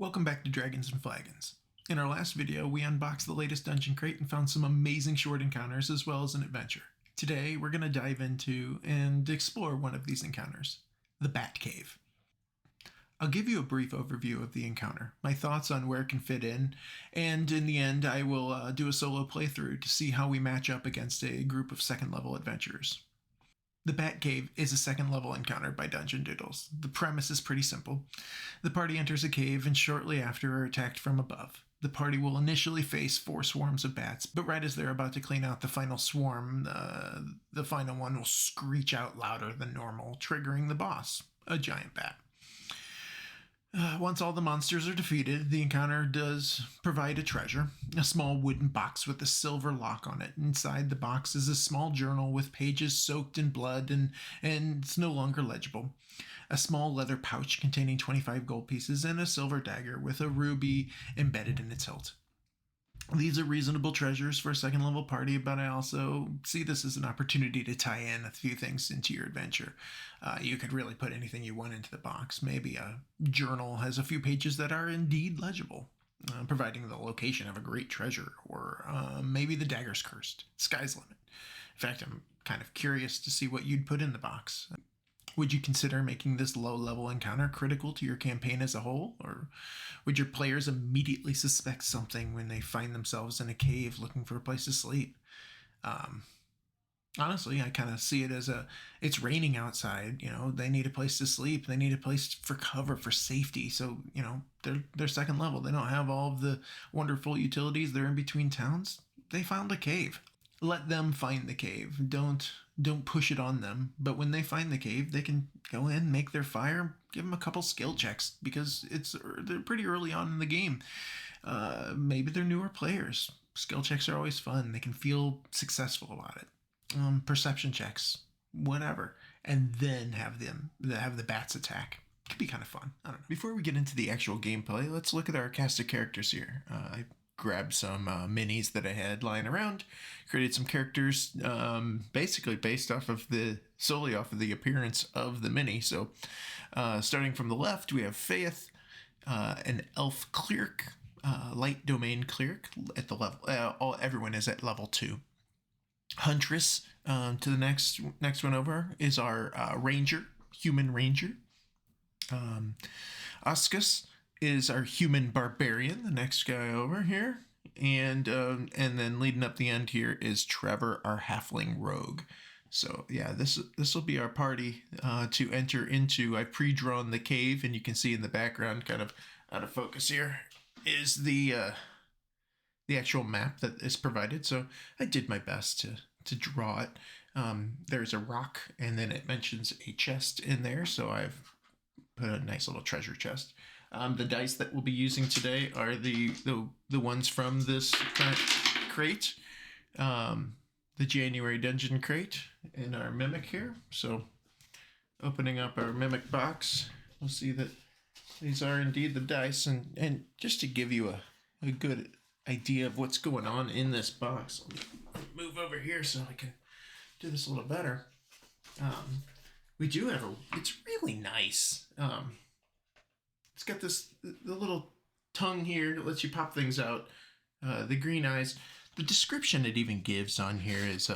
Welcome back to Dragons and Flagons. In our last video, we unboxed the latest dungeon crate and found some amazing short encounters as well as an adventure. Today, we're going to dive into and explore one of these encounters, the Bat Cave. I'll give you a brief overview of the encounter, my thoughts on where it can fit in, and in the end, I will do a solo playthrough to see how we match up against a group of second level adventurers. The Bat Cave is a second level encounter by Dungeon Doodles. The premise is pretty simple. The party enters a cave and shortly after are attacked from above. The party will initially face 4 swarms of bats, but right as they're about to clean out the final swarm, the final one will screech out louder than normal, triggering the boss, a giant bat. Once all the monsters are defeated, the encounter does provide a treasure, a small wooden box with a silver lock on it. Inside the box is a small journal with pages soaked in blood and it's no longer legible. A small leather pouch containing 25 gold pieces and a silver dagger with a ruby embedded in its hilt. These are reasonable treasures for a second level party, but I also see this as an opportunity to tie in a few things into your adventure. You could really put anything you want into the box. Maybe a journal has a few pages that are indeed legible, providing the location of a great treasure, or maybe the dagger's cursed. Sky's limit. In fact, I'm kind of curious to see what you'd put in the box. Would you consider making this low-level encounter critical to your campaign as a whole? Or would your players immediately suspect something when they find themselves in a cave looking for a place to sleep? Honestly, I kind of see it as it's raining outside, they need a place to sleep, they need a place for cover, for safety. So, they're second level. They don't have all of the wonderful utilities. They're in between towns. They found a cave. Let them find the cave. Don't push it on them. But when they find the cave, they can go in, make their fire, give them a couple skill checks because they're pretty early on in the game. Maybe they're newer players. Skill checks are always fun. They can feel successful about it. Perception checks, whatever, and then have the bats attack. It could be kind of fun. I don't know. Before we get into the actual gameplay, let's look at our cast of characters here. I grabbed some minis that I had lying around, created some characters basically solely off of the appearance of the mini. So starting from the left, we have Faith, an elf cleric, light domain cleric at the level. Everyone is at level 2. Huntress to the next one over is our ranger, human ranger. Oscus is our human barbarian, the next guy over here, and then leading up the end here is Trevor, our halfling rogue. So yeah, this will be our party to enter into. I've pre-drawn the cave, and you can see in the background, kind of out of focus here, is the actual map that is provided. So I did my best to draw it. There's a rock, and then it mentions a chest in there, so I've put a nice little treasure chest. The dice that we'll be using today are the ones from this crate, the January dungeon crate, in our mimic here. So opening up our mimic box, we'll see that these are indeed the dice, and just to give you a good idea of what's going on in this box, I'll move over here so I can do this a little better. We do have it's really nice. It's got the little tongue here that lets you pop things out. The green eyes. The description it even gives on here is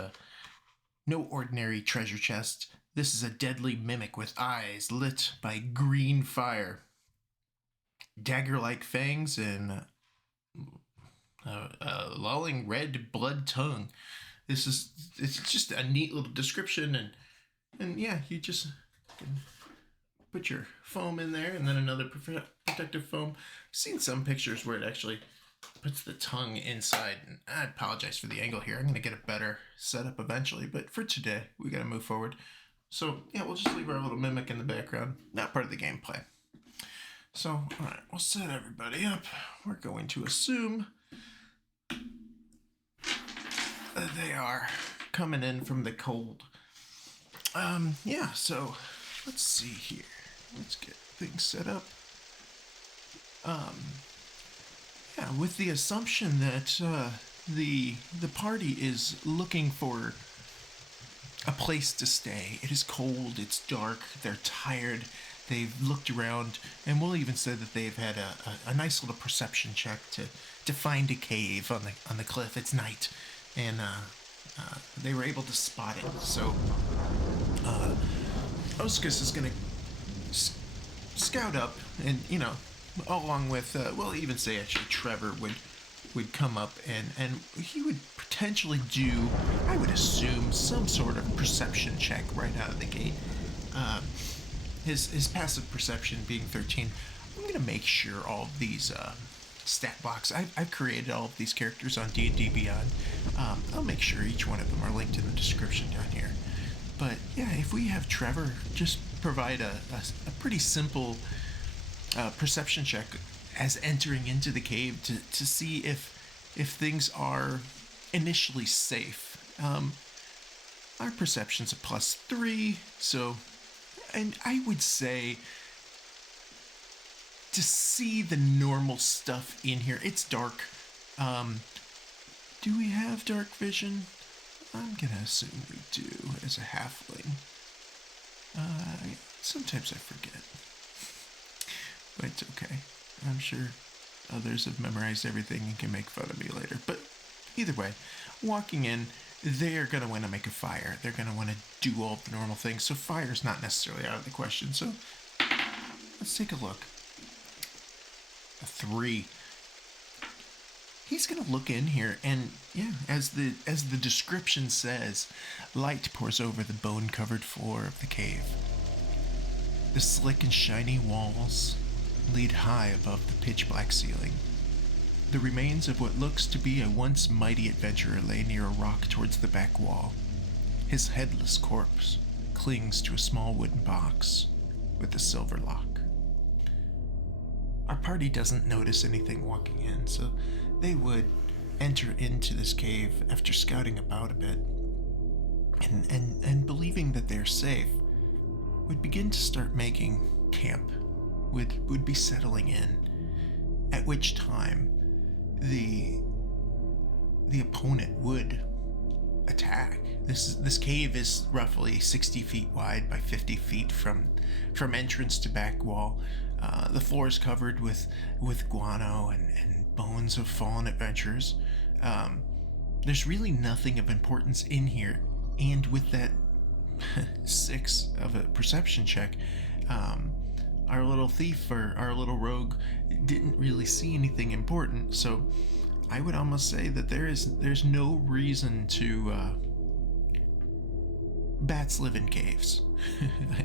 no ordinary treasure chest. This is a deadly mimic with eyes lit by green fire, dagger-like fangs, and a lolling red blood tongue. It's just a neat little description, and yeah, you just can put your foam in there, and then another protective foam. I've seen some pictures where it actually puts the tongue inside, and I apologize for the angle here. I'm going to get a better setup eventually, but for today, we got to move forward. So yeah, we'll just leave our little mimic in the background, not part of the gameplay. So, all right, we'll set everybody up. We're going to assume that they are coming in from the cold. Yeah, so let's see here. Let's get things set up. Yeah, with the assumption that the party is looking for a place to stay. It is cold, it's dark, they're tired, they've looked around, and we'll even say that they've had a nice little perception check to find a cave on the cliff. It's night, and they were able to spot it. So Oscus is going to scout up, and along with we'll even say actually Trevor would come up, and he would potentially do, I would assume, some sort of perception check right out of the gate. His passive perception being 13. I'm gonna make sure all of these stat blocks. I've created all of these characters on D&D Beyond. I'll make sure each one of them are linked in the description down here. But yeah, if we have Trevor just provide a pretty simple perception check as entering into the cave to see if things are initially safe. Our perception's a +3, so, and I would say to see the normal stuff in here, it's dark. Do we have dark vision? I'm gonna assume we do as a halfling. Sometimes I forget, but it's okay. I'm sure others have memorized everything and can make fun of me later. But either way, walking in, they're going to want to make a fire. They're going to want to do all the normal things. So fire's not necessarily out of the question. So let's take a look. A 3. He's going to look in here, and yeah, as the description says, light pours over the bone-covered floor of the cave. The slick and shiny walls lead high above the pitch-black ceiling. The remains of what looks to be a once mighty adventurer lay near a rock towards the back wall. His headless corpse clings to a small wooden box with a silver lock. Our party doesn't notice anything walking in, so they would enter into this cave after scouting about a bit, and believing that they're safe, would begin to start making camp, would be settling in, at which time the opponent would attack. This cave is roughly 60 feet wide by 50 feet from entrance to back wall. The floor is covered with guano and bones of fallen adventurers. There's really nothing of importance in here, and with that 6 of a perception check, our little thief or our little rogue didn't really see anything important. So I would almost say that there's no reason to bats live in caves.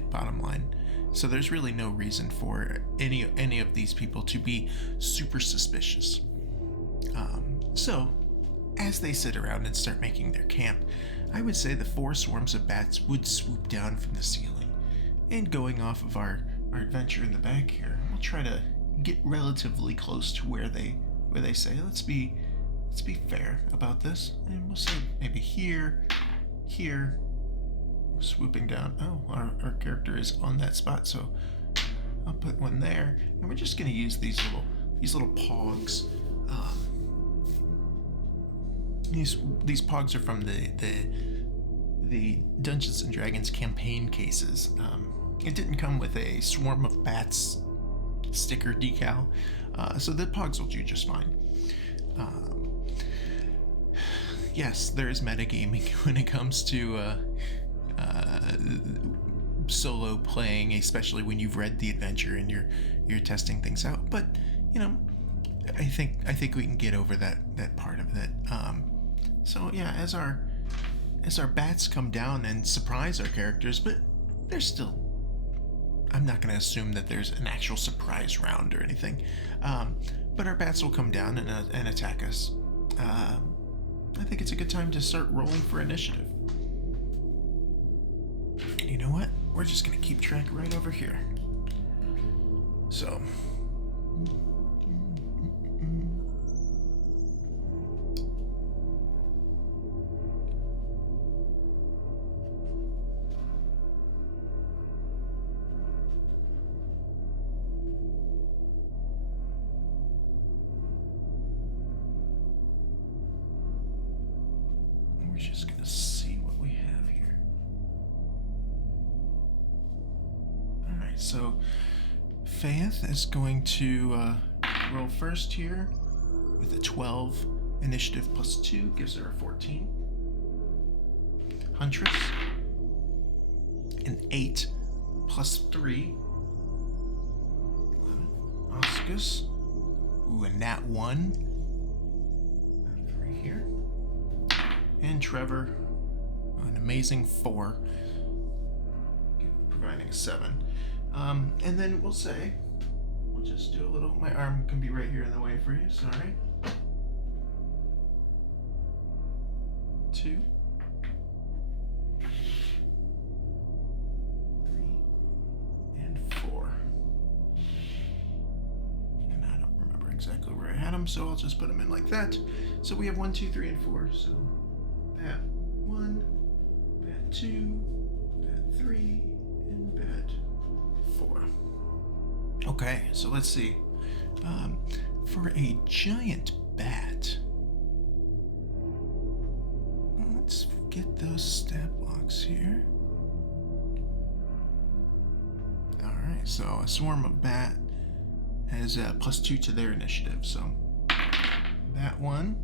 Bottom line. So there's really no reason for any of these people to be super suspicious. So as they sit around and start making their camp, I would say the 4 swarms of bats would swoop down from the ceiling. And going off of our adventure in the back here, we'll try to get relatively close to where they say. Let's be fair about this, and we'll say maybe here, swooping down. Oh, our character is on that spot, so I'll put one there, and we're just going to use these little pogs. These pogs are from the Dungeons and Dragons campaign cases. It didn't come with a swarm of bats sticker decal, so the pogs will do just fine. Yes, there is metagaming when it comes to solo playing, especially when you've read the adventure and you're testing things out. But I think we can get over that part of it. So yeah, as our bats come down and surprise our characters, but they're still, I'm not going to assume that there's an actual surprise round or anything. But our bats will come down and attack us. I think it's a good time to start rolling for initiative. And you know what? We're just going to keep track right over here. So we're just going to see what we have here. Alright, so Faith is going to roll first here with a 12. Initiative plus 2 gives her a 14. Huntress, an 8 plus 3. 11. Oscus, ooh, a nat 1. 3 here. And Trevor, an amazing 4, providing a 7. And then we'll just do a little, my arm can be right here in the way for you, sorry. 2, 3, and 4. And I don't remember exactly where I had them, so I'll just put them in like that. So we have 1, 2, 3, and 4. So bat 1, bat 2, bat 3, and bat 4. Okay, so let's see. For a giant bat, let's get those stat blocks here. Alright, so a swarm of bat has plus 2 to their initiative, so that one,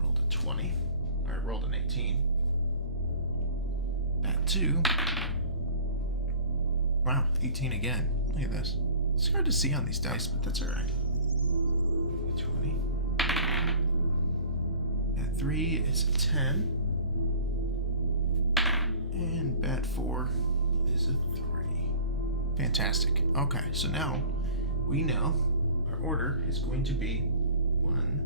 rolled a 20, or rolled an 18. Bat 2, wow, 18 again. Look at this. It's hard to see on these dice, but that's alright. 20. Bat 3 is a 10. And bat 4 is a 3. Fantastic. Okay, so now we know our order is going to be 1,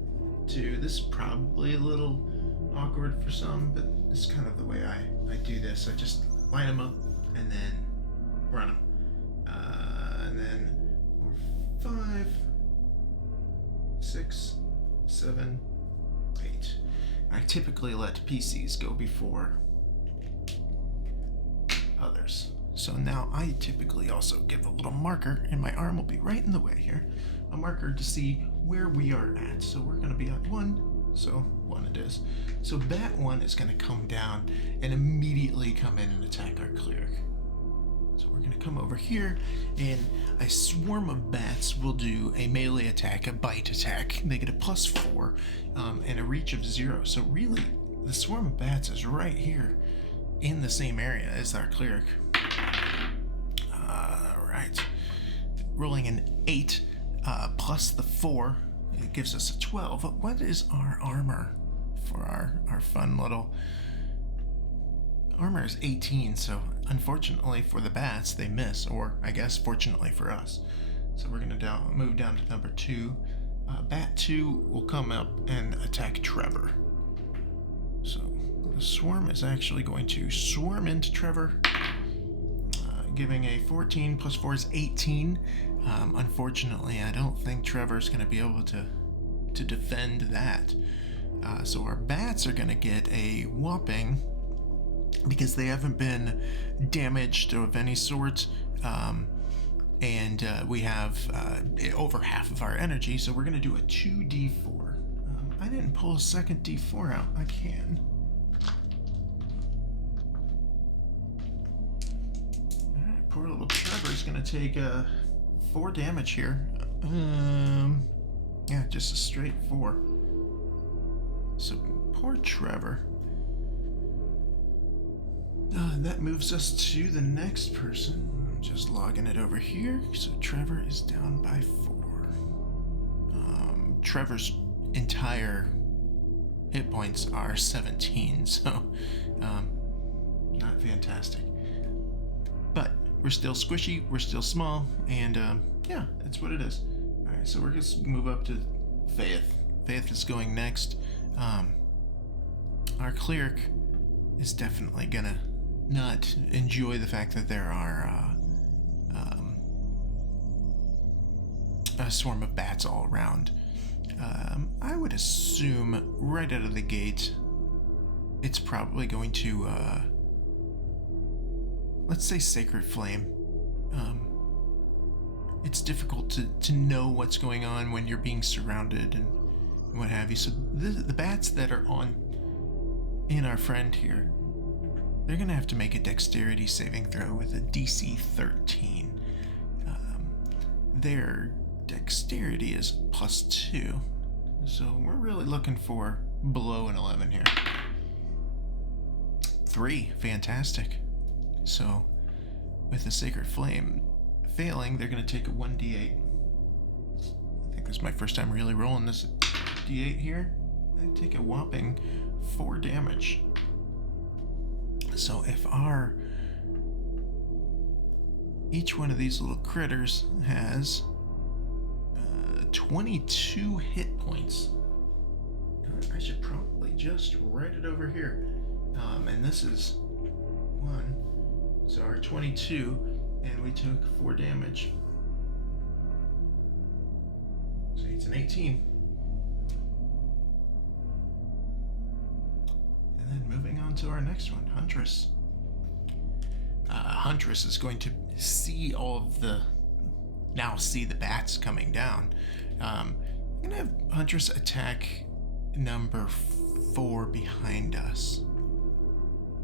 2. This is probably a little awkward for some, but it's kind of the way I do this. I just line them up and then run them. And then 4, 5, 6, 7, 8. I typically let PCs go before others. So now I typically also give a little marker, and my arm will be right in the way here, a marker to see where we are at. So we're going to be at 1, so 1 it is. So bat 1 is going to come down and immediately come in and attack our cleric. So we're going to come over here, and a swarm of bats will do a melee attack, a bite attack. They get a plus 4 and a reach of 0. So really, the swarm of bats is right here in the same area as our cleric. Alright. Rolling an 8 plus the 4, it gives us a 12. What is our armor for our fun little... Armor is 18, so unfortunately for the bats, they miss, or I guess fortunately for us. So we're going to move down to number 2. Bat 2 will come up and attack Trevor. So the swarm is actually going to swarm into Trevor, giving a 14 plus 4 is 18. Unfortunately, I don't think Trevor's going to be able to defend that. So our bats are going to get a whopping, because they haven't been damaged of any sort, and we have over half of our energy, so we're going to do a 2d4. I didn't pull a second d4 out. I can. Alright, poor little Trevor's going to take 4 damage here. Yeah, just a straight 4. So poor Trevor. That moves us to the next person. I'm just logging it over here. So Trevor is down by 4. Trevor's entire hit points are 17, so not fantastic. But we're still squishy, we're still small, and yeah, that's what it is. Alright, so we're going to move up to Faith. Faith is going next. Our cleric is definitely gonna not enjoy the fact that there are a swarm of bats all around. I would assume right out of the gate it's probably going to let's say Sacred Flame. It's difficult to know what's going on when you're being surrounded and what have you. So the bats that are in our friend here, they're going to have to make a dexterity saving throw with a DC 13. Their dexterity is +2. So we're really looking for below an 11 here. 3, fantastic. So with the Sacred Flame failing, they're going to take a 1d8. I think this is my first time really rolling this d8 here. They take a whopping 4 damage. So if each one of these little critters has 22 hit points. I should probably just write it over here. And this is 1. So our 22, and we took 4 damage. So it's an 18. And then moving on to our next one, Huntress. Huntress is going to see see the bats coming down. I'm going to have Huntress attack number 4 behind us.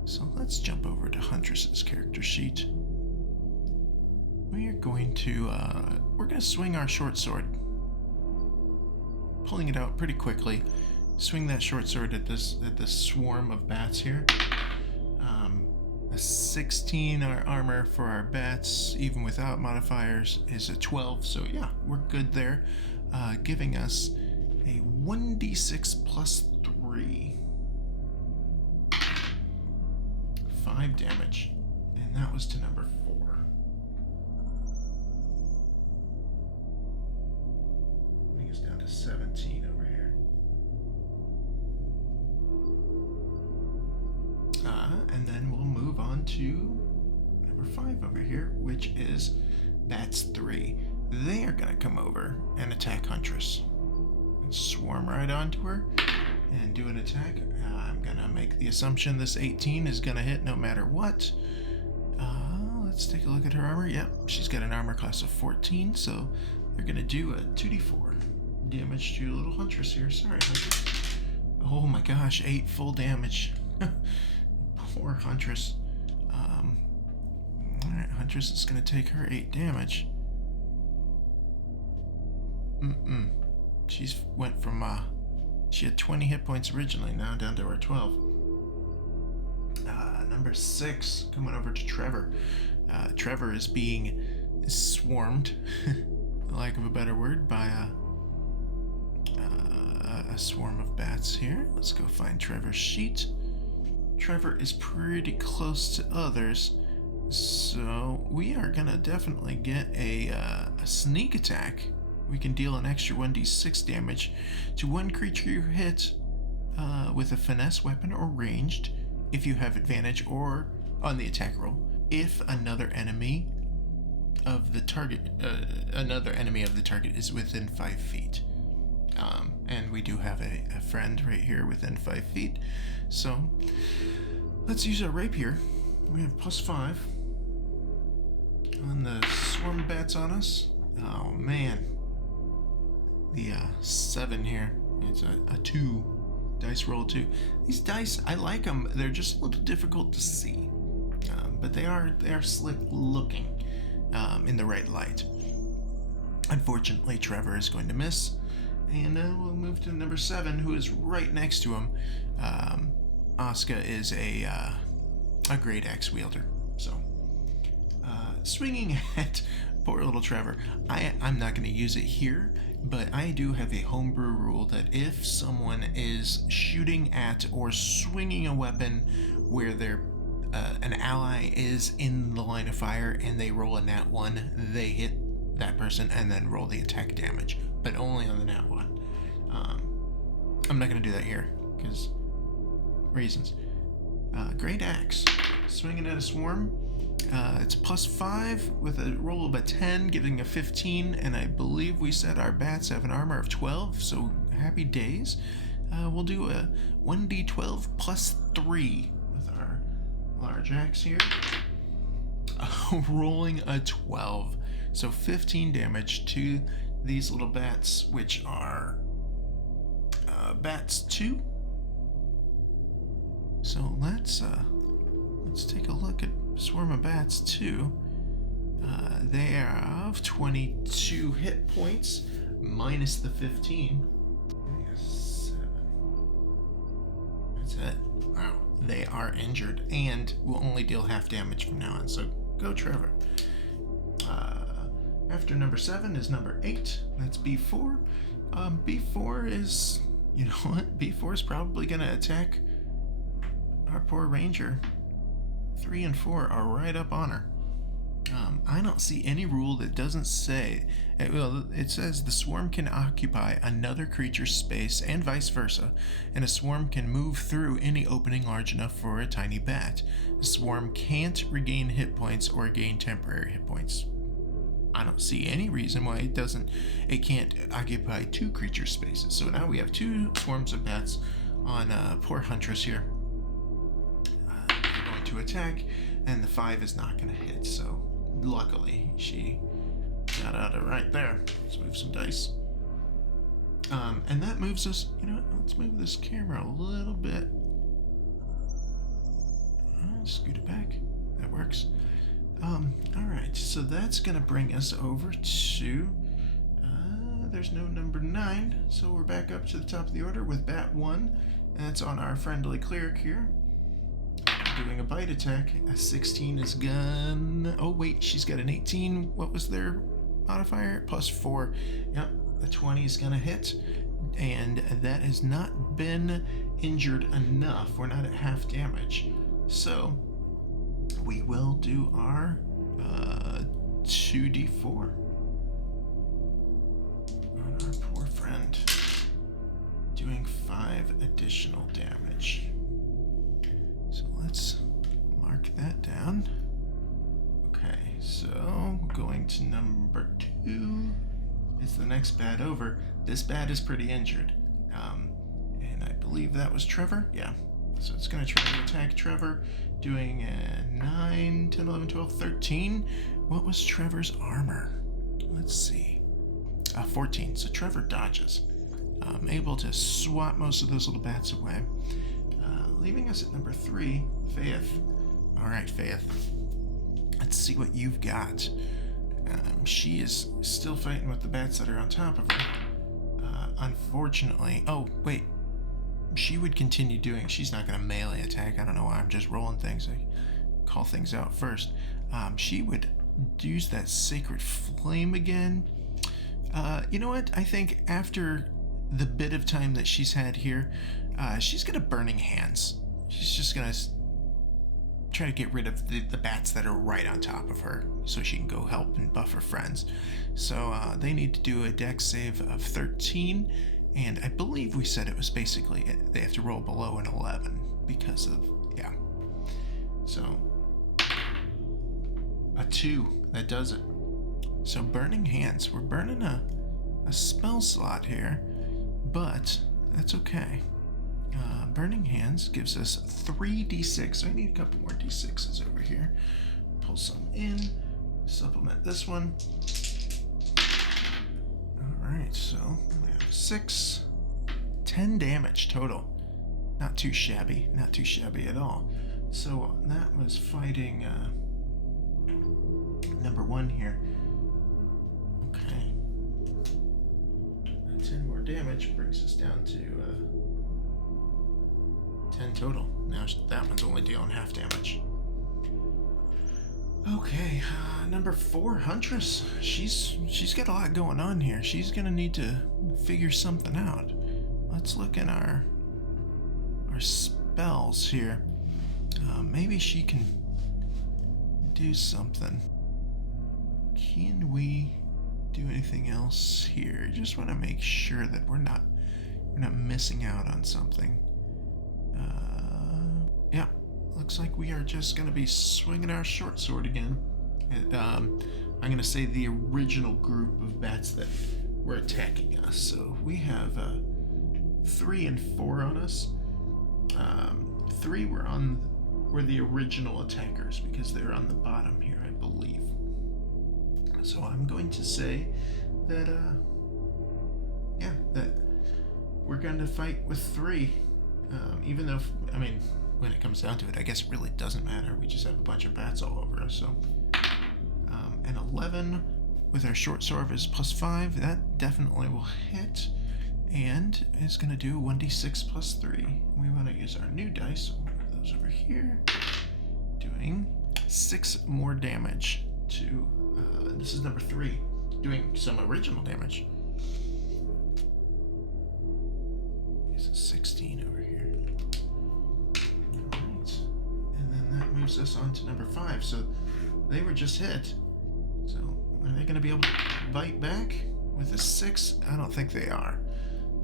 So let's jump over to Huntress's character sheet. We're going to swing our short sword. Pulling it out pretty quickly. Swing that short sword at this swarm of bats here. A 16 armor for our bats, even without modifiers, is a 12. So yeah, we're good there. Giving us a 1d6 + 3. 5 damage. And that was to number 4. I think it's down to 17 over here. And then we'll move on to number 5 over here, which is Bats 3. They are going to come over and attack Huntress. And swarm right onto her and do an attack. I'm going to make the assumption this 18 is going to hit no matter what. Let's take a look at her armor. Yep, she's got an armor class of 14, so they're going to do a 2d4 damage to little Huntress here. Sorry, Huntress. Oh my gosh, 8 full damage. Poor Huntress. Alright, Huntress is going to take her 8 damage. She's went from, she had 20 hit points originally, now down to her 12. Number 6, coming over to Trevor. Trevor is being swarmed, for lack of a better word, by a swarm of bats here. Let's go find Trevor's sheet. Trevor is pretty close to others, so we are gonna definitely get a sneak attack. We can deal an extra 1d6 damage to one creature you hit with a finesse weapon or ranged, if you have advantage, or on the attack roll, if another enemy of the target is within 5 feet. And we do have a friend right here within 5 feet. So let's use our rapier. We have +5 on the swarm bats on us. Oh man. The 7 here. It's a 2. Dice roll 2. These dice, I like them. They're just a little difficult to see. But they are slick looking in the right light. Unfortunately, Trevor is going to miss. And we'll move to number 7, who is right next to him. Asuka is a great axe wielder. So, swinging at poor little Trevor. I'm not going to use it here, but I do have a homebrew rule that if someone is shooting at or swinging a weapon where an ally is in the line of fire and they roll a nat 1, they hit that person and then roll the attack damage, but only on the nat 1. I'm not going to do that here because reasons. Great axe, swinging at a swarm. It's +5 with a roll of a 10, giving a 15, and I believe we said our bats have an armor of 12, so happy days. We'll do a 1d12 +3 with our large axe here. Rolling a 12, so 15 damage to these little bats, which are bats 2. So let's let's take a look at Swarm of Bats too. They have 22 hit points minus the 15. 7. That's it. Wow. They are injured and will only deal half damage from now on. So go, Trevor. After number 7 is number 8. That's B4. B4 is, you know what? B4 is probably going to attack our poor ranger. 3 and 4 are right up on her. I don't see any rule that doesn't say, it says the swarm can occupy another creature's space and vice versa, and a swarm can move through any opening large enough for a tiny bat. The swarm can't regain hit points or gain temporary hit points. I don't see any reason why it can't occupy 2 creature spaces. So now we have 2 swarms of bats on poor Huntress here. They're going to attack, and the 5 is not going to hit, so luckily she got out of right there. Let's move some dice. And that moves us, you know what, let's move this camera a little bit. Scoot it back. That works. Alright, so that's gonna bring us over to, there's no number 9, so we're back up to the top of the order with Bat 1, and that's on our friendly cleric here. Doing a bite attack. A 16 is gonna... Oh, wait, she's got an 18. What was their modifier? Plus 4. Yep, the 20 is gonna hit. And that has not been injured enough. We're not at half damage. So, we will do our 2d4 on our poor friend. Doing 5 additional damage. So let's mark that down. Okay, so going to number 2 is the next bat over. This bat is pretty injured. And I believe that was Trevor. Yeah. So it's going to try to attack Trevor, doing 9, 10, 11, 12, 13. What was Trevor's armor? Let's see. 14. So Trevor dodges. Able to swat most of those little bats away. Leaving us at number 3, Faith. Alright, Faith. Let's see what you've got. She is still fighting with the bats that are on top of her. Unfortunately... Oh, wait. She would continue doing... She's not going to melee attack. I don't know why I'm just rolling things. I call things out first. She would use that Sacred Flame again. You know what? I think after the bit of time that she's had here... she's gonna Burning Hands. She's just gonna try to get rid of the bats that are right on top of her so she can go help and buff her friends. So they need to do a dex save of 13, and I believe we said it was basically they have to roll below an 11 because of, yeah. So a 2, that does it. So Burning Hands, we're burning a spell slot here, but that's okay. Burning Hands gives us 3d6. So I need a couple more d6s over here. Pull some in, supplement this one. Alright, so we have 6, 10 damage total. Not too shabby, not too shabby at all. So that was fighting number 1 here. Okay. 10 more damage brings us down to 10 total. Now that one's only dealing half damage. Okay, number 4, Huntress. She's got a lot going on here. She's gonna need to figure something out. Let's look at our spells here. Maybe she can do something. Can we do anything else here? Just want to make sure that we're not missing out on something. Yeah, looks like we are just going to be swinging our short sword again. I'm going to say the original group of bats that were attacking us. So we have 3 and 4 on us. 3 were the original attackers because they're on the bottom here, I believe. So I'm going to say that, that we're going to fight with 3. Even though, I mean, when it comes down to it, I guess it really doesn't matter. We just have a bunch of bats all over us. So, an 11 with our short sword is +5. That definitely will hit, and is going to do 1d6 +3. We want to use our new dice. So we'll move those over here, doing 6 more damage to. This is number 3, doing some original damage. This is 16 over here. Alright. And then that moves us on to number 5. So they were just hit. So are they going to be able to bite back with a 6? I don't think they are.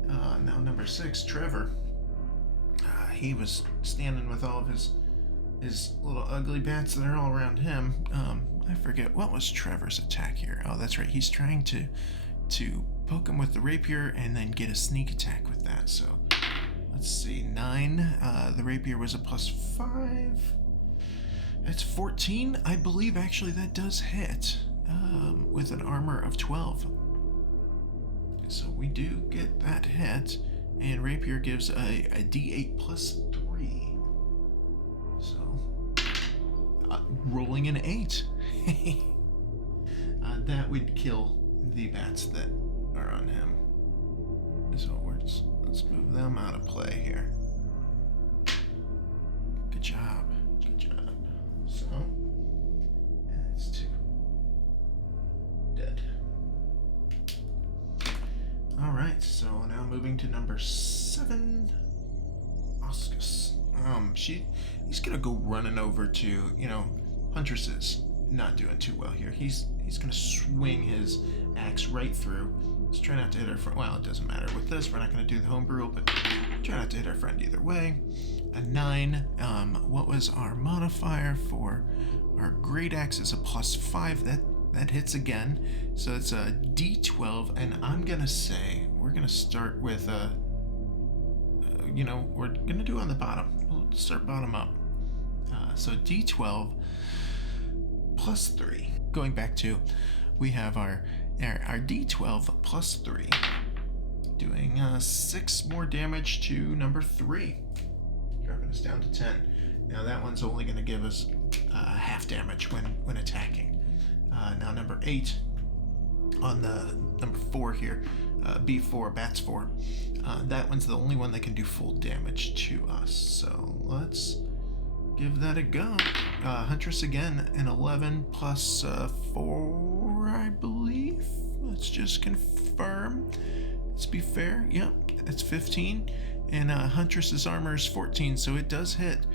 Now number 6, Trevor. He was standing with all of his little ugly bats that are all around him. I forget, what was Trevor's attack here? Oh, that's right. He's trying to poke him with the rapier and then get a sneak attack with that. So let's see, 9. The rapier was a +5. It's 14. I believe actually that does hit with an armor of 12. So we do get that hit, and rapier gives a d8 +3. So rolling an 8. That would kill the bats that are on him. So let's move them out of play here. Good job. Good job. So, and it's 2. Dead. Alright, so now moving to number 7. Oscus. He's gonna go running over to, Huntress is not doing too well here. He's gonna swing his axe right through. Let's try not to hit our friend. Well, it doesn't matter with this. We're not gonna do the homebrew, but try not to hit our friend either way. A 9. What was our modifier for our great axe? Is a +5. That hits again. So it's a d12, and I'm gonna say we're gonna start with we're gonna do on the bottom. We'll start bottom up. So d12 +3. Going back to, we have our d12 +3, doing 6 more damage to number 3, dropping us down to 10. Now that one's only going to give us half damage when attacking. Now number 8 on the number 4 here, B4, Bats 4. That one's the only one that can do full damage to us. So let's give that a go. Huntress again, an 11 +4, I believe. Let's just confirm. Let's be fair. Yep, it's 15. And Huntress's armor is 14, so it does hit.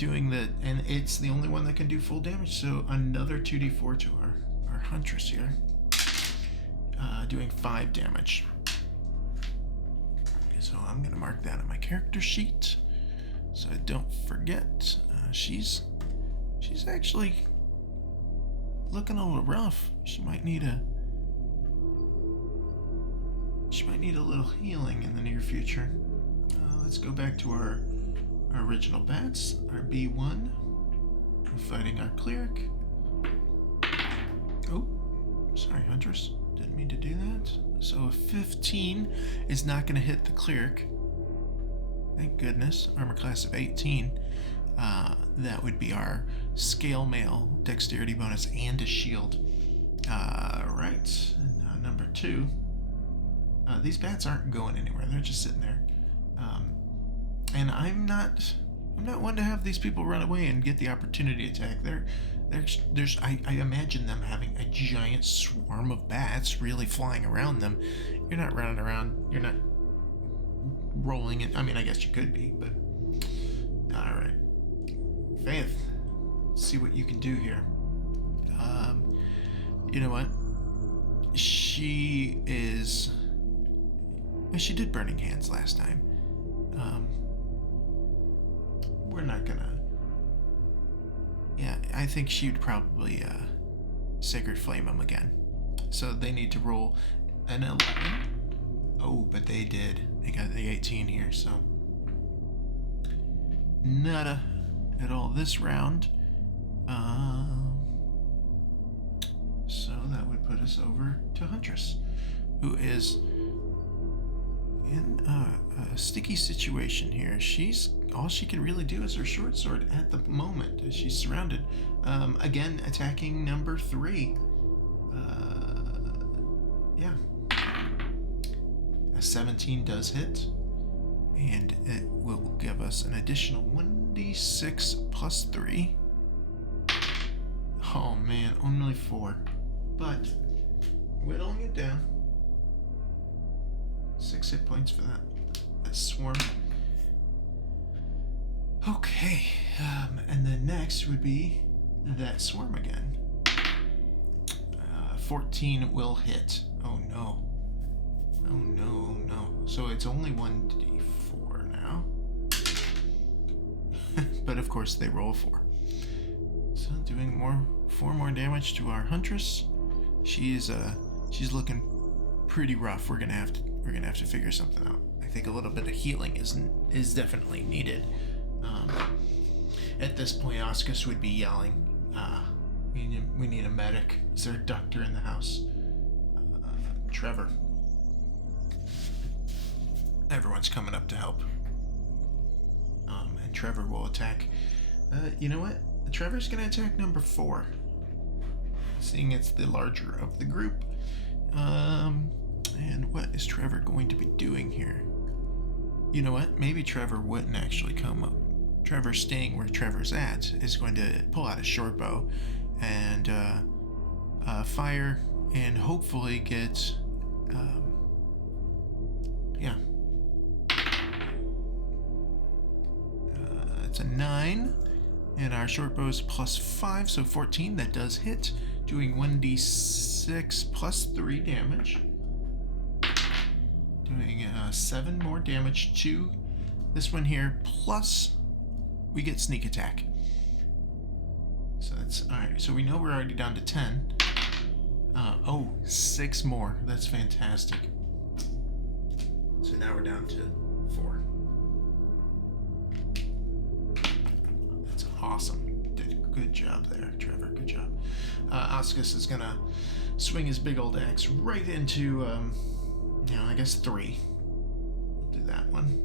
And it's the only one that can do full damage. So another 2d4 to our Huntress here, doing 5 damage. So I'm gonna mark that on my character sheet so I don't forget. She's actually looking a little rough. She might need a little healing in the near future. Let's go back to our original bats. Our B1. We're fighting our cleric. Oh, sorry, Huntress. Didn't mean to do that. So a 15 is not going to hit the cleric. Thank goodness. Armor class of 18. That would be our scale mail dexterity bonus and a shield. Right. And, number 2. These bats aren't going anywhere. They're just sitting there. And I'm not one to have these people run away and get the opportunity attack. I imagine them having a giant swarm of bats really flying around them. You're not running around. You're not rolling it. I mean, I guess you could be, but all right. Faith, see what you can do here. You know what? She did Burning Hands last time. We're not gonna. Yeah, I think she'd probably Sacred Flame him again. So they need to roll an 11. Oh, but they did. They got the 18 here, so nada at all this round. So that would put us over to Huntress, who is in a sticky situation here. She's all she can really do is her short sword at the moment as she's surrounded. Again, attacking number 3. Yeah. A 17 does hit, and it will give us an additional 1d6 plus 3. Oh man, only 4. But whittling it down. 6 hit points for that swarm. Okay, and then next would be that swarm again. 14 will hit. Oh no. Oh no, oh no. So it's only 1d4 now. But of course they roll 4. So doing 4 more damage to our huntress. She's looking pretty rough. We're gonna have to figure something out. I think a little bit of healing is definitely needed. At this point, Oscus would be yelling, we need a medic. Is there a doctor in the house? Trevor. Everyone's coming up to help. And Trevor will attack. You know what? Trevor's gonna attack number 4. Seeing it's the larger of the group. And what is Trevor going to be doing here? You know what? Maybe Trevor wouldn't actually come up. Trevor, staying where Trevor's at, is going to pull out a short bow and fire and hopefully get, it's a 9, and our short bow is plus 5, so 14. That does hit, doing 1d6 plus 3 damage. Doing 7 more damage to this one here, plus we get sneak attack. So that's alright. So we know we're already down to 10. 6 more. That's fantastic. So now we're down to 4. That's awesome. Did a good job there, Trevor. Good job. Oscus is gonna swing his big old axe right into, I guess 3. We'll do that one.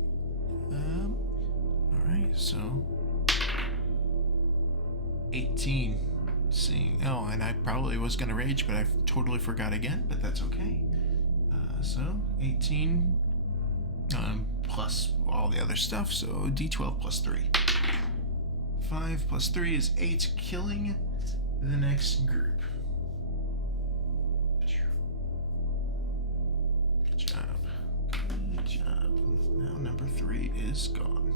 Alright, so 18. And I probably was gonna rage, but I totally forgot again, but that's okay. So 18 plus all the other stuff, so d12 plus 3. 5 plus 3 is 8, killing the next group. Good job. Good job. Now number 3 is gone.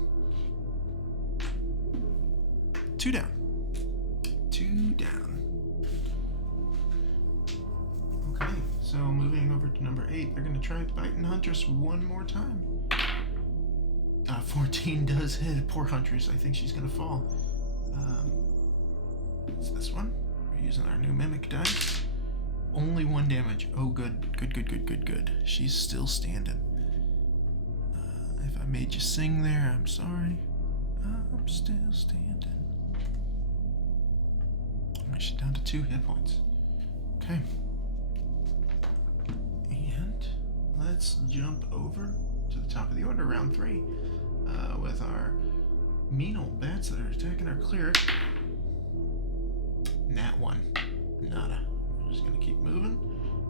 2 down. 2 down. Okay, so moving over to number 8, they're going to try biting Huntress one more time. 14 does hit. Poor Huntress. I think she's going to fall. It's this one. We're using our new Mimic dice. Only 1 damage. Oh, good. Good. She's still standing. If I made you sing there, I'm sorry. I'm still standing. She's down to 2 hit points. Okay. And let's jump over to the top of the order, round 3, with our mean old bats that are attacking our cleric. Nat 1. Nada. We're just gonna keep moving.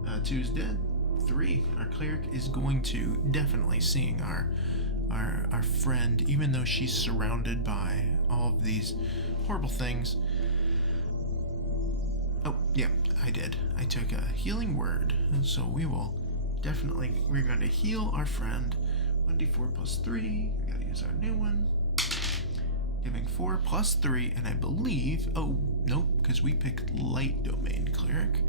2's dead. 3. Our cleric is going to definitely seeing our friend, even though she's surrounded by all of these horrible things. Oh, yeah, I did. I took a healing word, and so we're going to heal our friend. 1d4 plus 3. We gotta use our new one. Giving 4 plus 3, and I believe, nope, because we picked light domain cleric.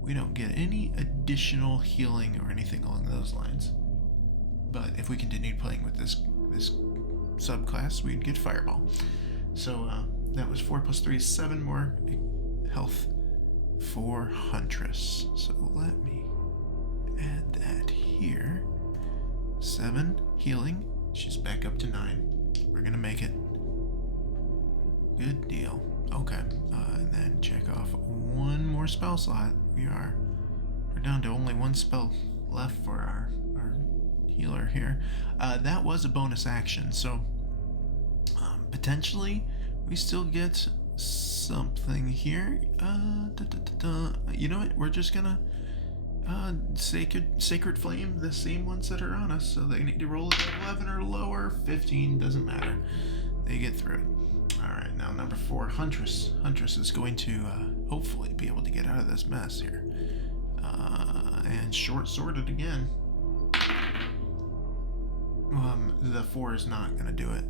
We don't get any additional healing or anything along those lines. But if we continued playing with this subclass, we'd get fireball. So that was 4 plus 3 is 7 more health for Huntress. So let me add that here. 7 healing. She's back up to 9. We're gonna make it. Good deal. Okay, and then check off 1 more spell slot. We're down to only 1 spell left for our healer here. That was a bonus action, so Potentially, we still get something here. You know what? We're just gonna sacred flame the same ones that are on us, so they need to roll 11 or lower. 15 doesn't matter. They get through it. All right, now number 4, Huntress. Huntress is going to hopefully be able to get out of this mess here. And short-sworded again. The 4 is not gonna do it.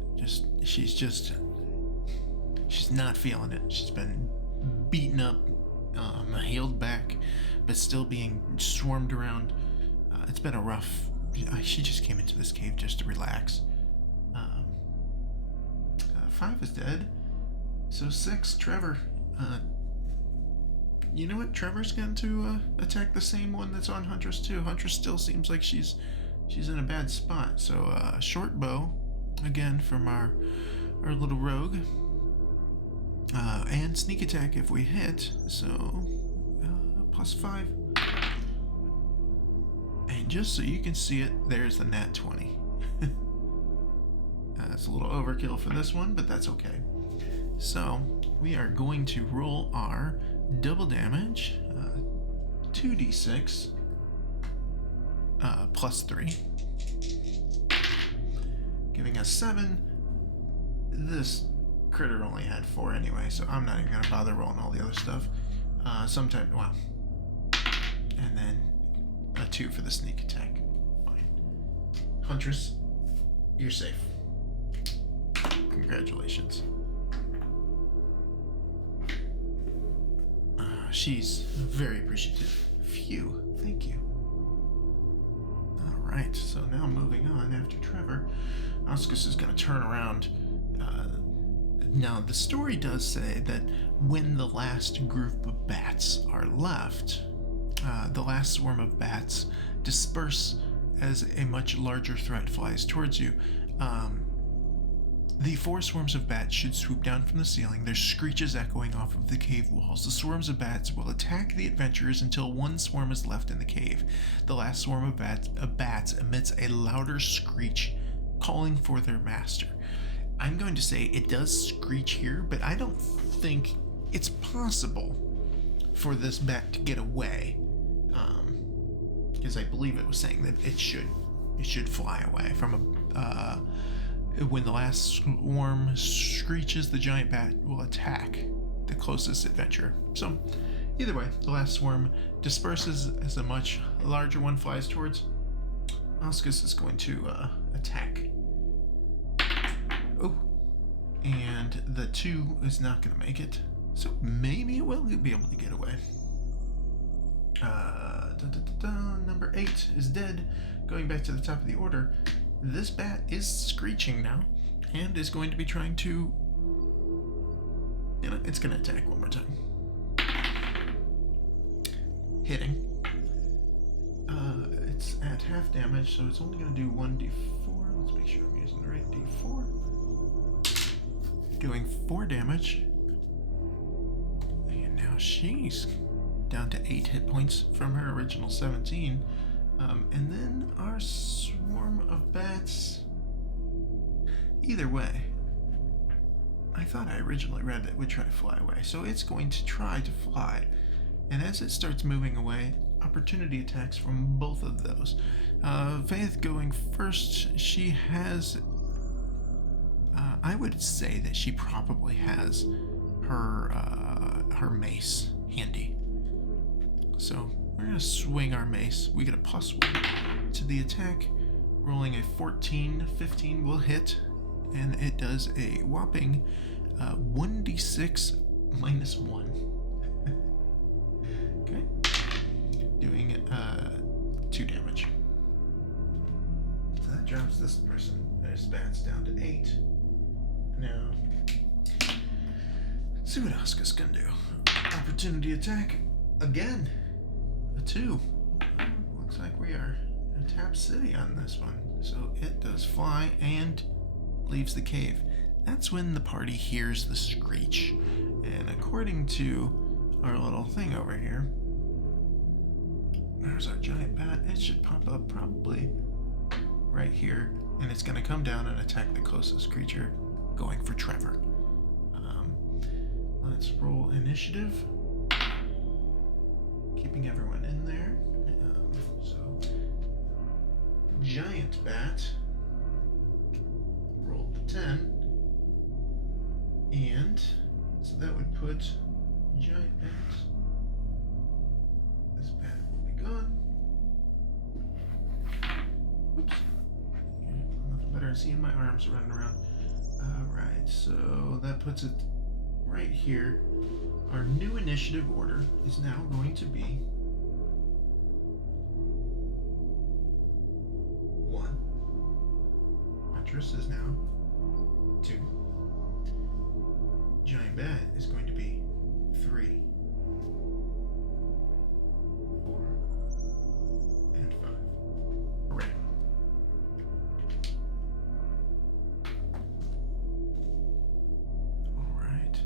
She's not feeling it. She's been beaten up, healed back, but still being swarmed around. It's been a rough. She just came into this cave just to relax. 5 is dead. So 6, Trevor. You know what? Trevor's going to attack the same one that's on Huntress too. Huntress still seems like she's in a bad spot. So short bow again from our little rogue. And sneak attack if we hit. So +5. And just so you can see it, there's the nat 20. That's a little overkill for this one, but that's okay. So we are going to roll our double damage, 2d6 +3, giving us 7. This critter only had 4 anyway, so I'm not even gonna bother rolling all the other stuff. Wow. And then a 2 for the sneak attack. Fine. Huntress, you're safe. Congratulations. She's very appreciative. Phew, thank you. Alright, so now moving on after Trevor, Oscus is going to turn around. Now, the story does say that when the last group of bats are left, the last swarm of bats disperse as a much larger threat flies towards you. The 4 swarms of bats should swoop down from the ceiling, their screeches echoing off of the cave walls. The swarms of bats will attack the adventurers until 1 swarm is left in the cave. The last swarm of bats emits a louder screech, calling for their master. I'm going to say it does screech here, but I don't think it's possible for this bat to get away, because I believe it was saying that it should fly away from a. When the last swarm screeches, the giant bat will attack the closest adventurer. So, either way, the last swarm disperses as a much larger one flies towards. Oscus is going to attack. Oh, and the 2 is not going to make it. So maybe it will be able to get away. Number 8 is dead. Going back to the top of the order. This bat is screeching now, and is going to be trying to, it's going to attack one more time. Hitting. It's at half damage, so it's only going to do 1d4. Let's make sure I'm using the right d4. Doing 4 damage. And now she's down to 8 hit points from her original 17. And then our swarm of bats. Either way, I thought I originally read that it would try to fly away, so it's going to try to fly. And as it starts moving away, opportunity attacks from both of those. Faith going first, she has. I would say that she probably has her mace handy. So we're going to swing our mace. We get a +1 to the attack. Rolling a 14, 15 will hit. And it does a whopping 1d6 -1. Okay. Doing 2 damage. So that drops this person, their stats down to 8. Now, see what Oscar's gonna do. Opportunity attack again. A 2. Looks like we are in Tap City on this one. So it does fly and leaves the cave. That's when the party hears the screech. And according to our little thing over here, there's our giant bat. It should pop up probably right here. And it's going to come down and attack the closest creature going for Trevor. Let's roll initiative. Keeping everyone in there. So, Giant Bat rolled the 10. And so that would put Giant Bat. This bat will be gone. Oops. Nothing better than seeing my arms running around. Alright, so that puts it right here. Our new initiative order is now going to be 1. Huntress is now 2. Giant Bat is going to be 3, 4, and 5. Hooray. Alright.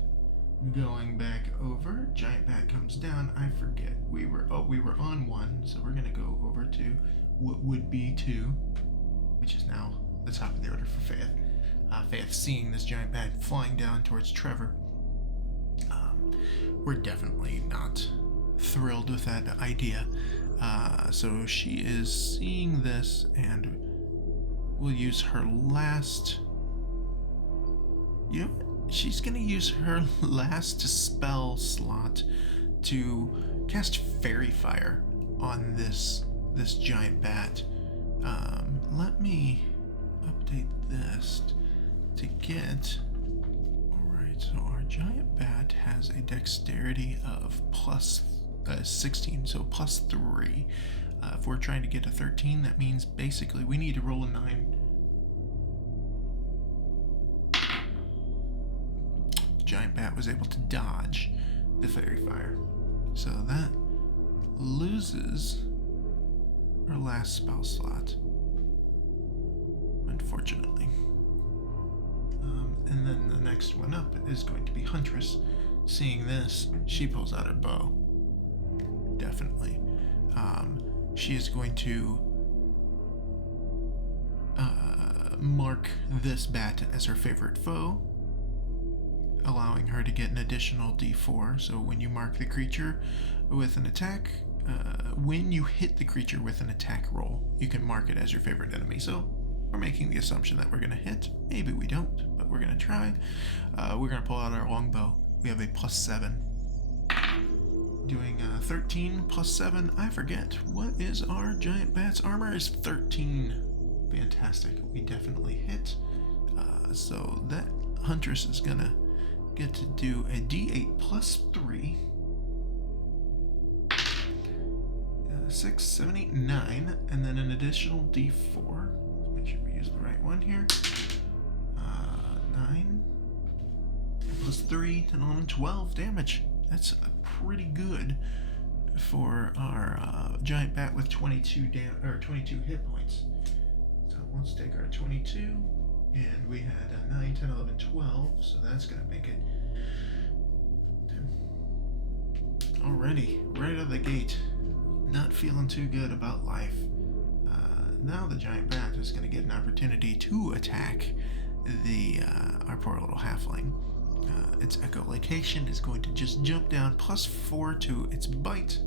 Going back over, Giant Bat comes down. I forget. We were on 1, so we're gonna go over to what would be 2, which is now the top of the order for Faith. Faith, seeing this Giant Bat flying down towards Trevor, we're definitely not thrilled with that idea. So she is seeing this and will use her last. She's gonna use her last spell slot to cast Fairy Fire on this Giant Bat. Let me update this to get. Alright, so our Giant Bat has a dexterity of plus 16, so plus 3. If we're trying to get a 13, that means basically we need to roll a 9. Giant Bat was able to dodge the Fairy Fire, so that loses our last spell slot, unfortunately. And then the next one up is going to be Huntress. Seeing this, she pulls out her bow. Definitely. She is going to mark this bat as her favorite foe, allowing her to get an additional d4. So when you mark the creature with an attack, when you hit the creature with an attack roll, you can mark it as your favorite enemy. So we're making the assumption that we're going to hit. Maybe we don't, but we're going to try. We're going to pull out our longbow. We have a plus 7. Doing 13 plus 7. I forget. What is our Giant Bat's armor? Is 13. Fantastic. We definitely hit. So that Huntress is going to get to do a d8 plus 3. 6, 7, 8, 9, and then an additional d4. Let's make sure we use the right one here. 9 plus 3, 10, 11, 12 damage. That's pretty good for our Giant Bat with 22 hit points. So let's take our 22, and we had 9, 10, 11, 12, so that's going to make it 10. Already, right out of the gate, not feeling too good about life. Now the Giant Bat is going to get an opportunity to attack our poor little halfling. Its echolocation is going to just jump down plus 4 to its bite,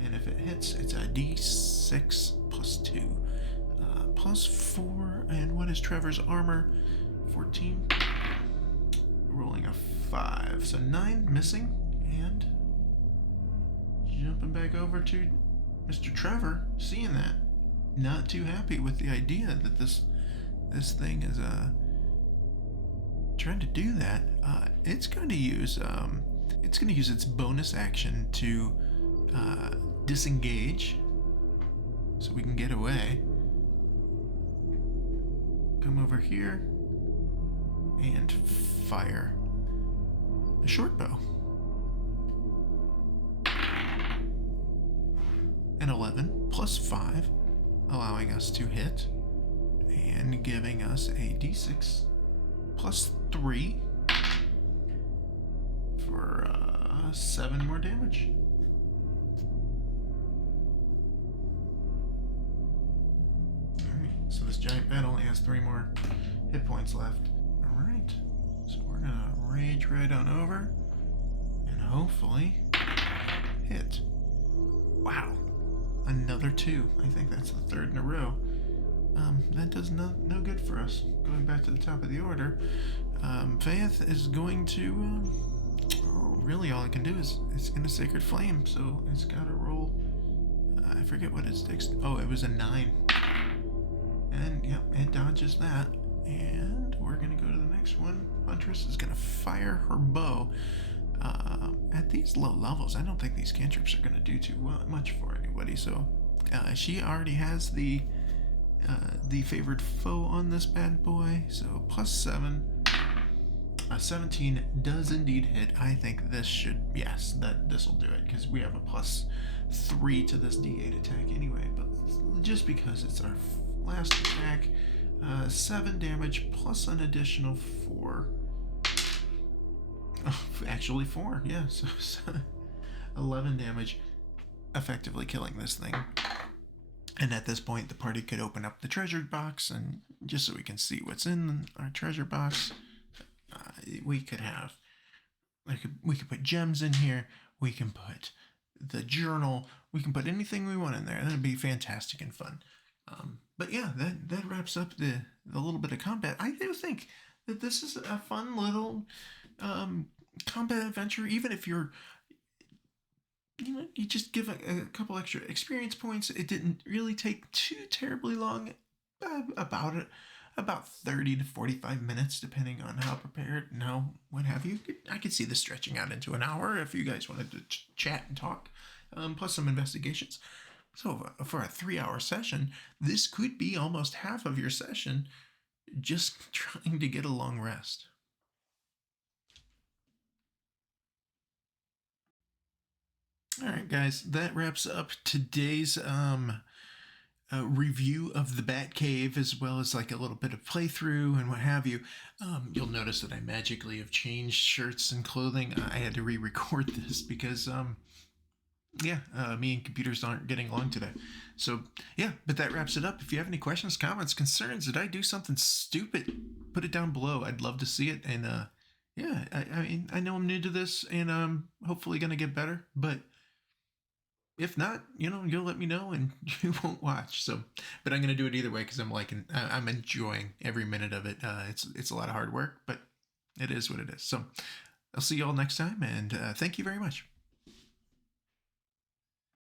and if it hits, it's a d6 plus 2. Plus 4, and what is Trevor's armor? 14. Rolling a 5, so 9 missing, and jumping back over to Mr. Trevor, seeing that. Not too happy with the idea that this thing is trying to do that. It's going to use its bonus action to disengage, so we can get away. Come over here and fire a short bow. An 11 plus 5, allowing us to hit and giving us a d6 plus 3 for 7 more damage. Alright, so this Giant Bat only has 3 more hit points left. Alright, So we're gonna rage right on over and hopefully hit. Wow, another 2. I think that's the 3rd in a row. That does no good for us. Going back to the top of the order, Faith is going to. Oh, really, all it can do is it's going to Sacred Flame, so it's got to roll. I forget what it sticks. Oh, it was a 9. And yep, it dodges that. And we're going to go to the next one. Huntress is going to fire her bow. At these low levels, I don't think these cantrips are going to do too much for anybody. So she already has the favored foe on this bad boy. So +7. 17 does indeed hit. I think this should, yes, this will do it because we have a +3 to this D8 attack anyway. But just because it's our last attack, 7 damage plus an additional 4. Oh, actually 4, yeah. So 11 damage, effectively killing this thing. And at this point, the party could open up the treasure box, and just so we can see what's in our treasure box, we could have, we could put gems in here. We can put the journal. We can put anything we want in there. That'd be fantastic and fun. But yeah, that wraps up the little bit of combat. I do think that this is a fun little combat adventure, even if you're, you just give a couple extra experience points. It didn't really take too terribly long, about 30 to 45 minutes, depending on how prepared and how what have you. I could see this stretching out into an hour if you guys wanted to chat and talk, plus some investigations. So for a 3-hour session, this could be almost half of your session just trying to get a long rest. All right, guys, that wraps up today's review of the Bat Cave, as well as like a little bit of playthrough and what have you. You'll notice that I magically have changed shirts and clothing. I had to re-record this because me and computers aren't getting along today. So yeah, but that wraps it up. If you have any questions, comments, concerns, did I do something stupid, put it down below. I'd love to see it. And yeah, I mean, I know I'm new to this, and I'm hopefully gonna get better, but if not, you'll let me know and you won't watch. So, but I'm gonna do it either way because I'm enjoying every minute of it. It's a lot of hard work, but it is what it is. So I'll see you all next time, and thank you very much.